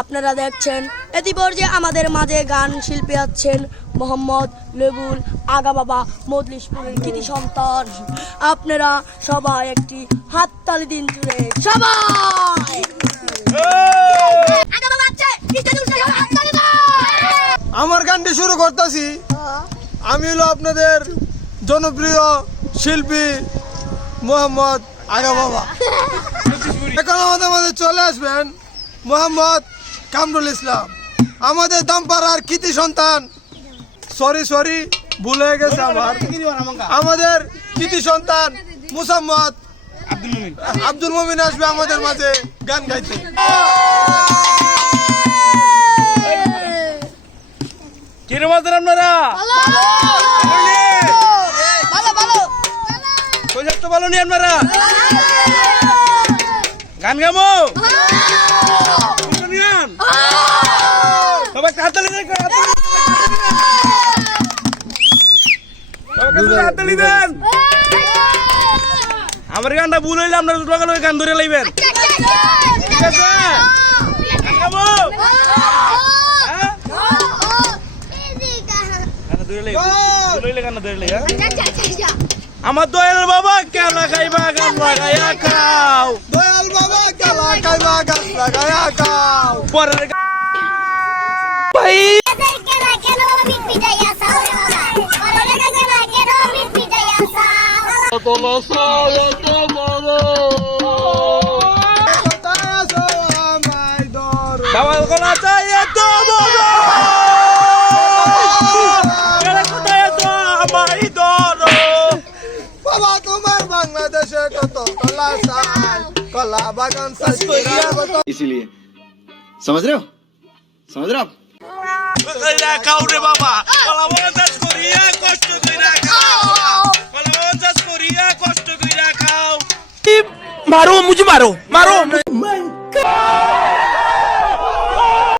আপনারা দেখছেন এতিপর্যায়ে আমাদের মাঝে গান শিল্পী আছেন মোহাম্মদ লেবুল আগা বাবা মজলিশপুরের কৃতি সন্তান। আপনারা সবাই একটি হাততালি দিন জুড়ে সবাই। আমার গানটি শুরু করতেছি। আমি হলো আপনাদের জনপ্রিয় শিল্পী মোহাম্মদ আগা বাবা। এখন আমাদের মাঝে চলে আসবেন মোহাম্মদ কামরুল ইসলাম, আমাদের দামপাড়ার কৃতি সন্তান। সরি ভুলে গেছে আমাদের কৃতি সন্তান মুসাম্মদ আব্দুল মুমিন আসবে আমাদের মাঝে গান গাইতে। কিরকম আছেন আপনারা? তো ভালো নি আপনারা? গান গাবো সবাই হাততালি দেন, হাততালি দেন। আমার গানটা ভুল হইলে আপনারা সকাল ওই গান ধরে লাইবেন, ঠিক আছে? গান গাবো, আমার দয়াল বাবা কেলা খাইবা গান লাগাইয়া খাও, দয়াল বাবা কেলা খাইবা গান লাগাইয়া খাও। পরের বাবা গলা চাই এত বড় বাবা তোমার বাংলাদেশে কত কলা চাই, কলা বাগান इसीलिए समझ रहे हो आप? খাও রে বাবা, কলা বাগান চাষ করিয়া কষ্ট কইরা খাও, কলা বাগান চাষ করিয়া কষ্ট কইরা খাও। मारो मुझे, मारो मारो।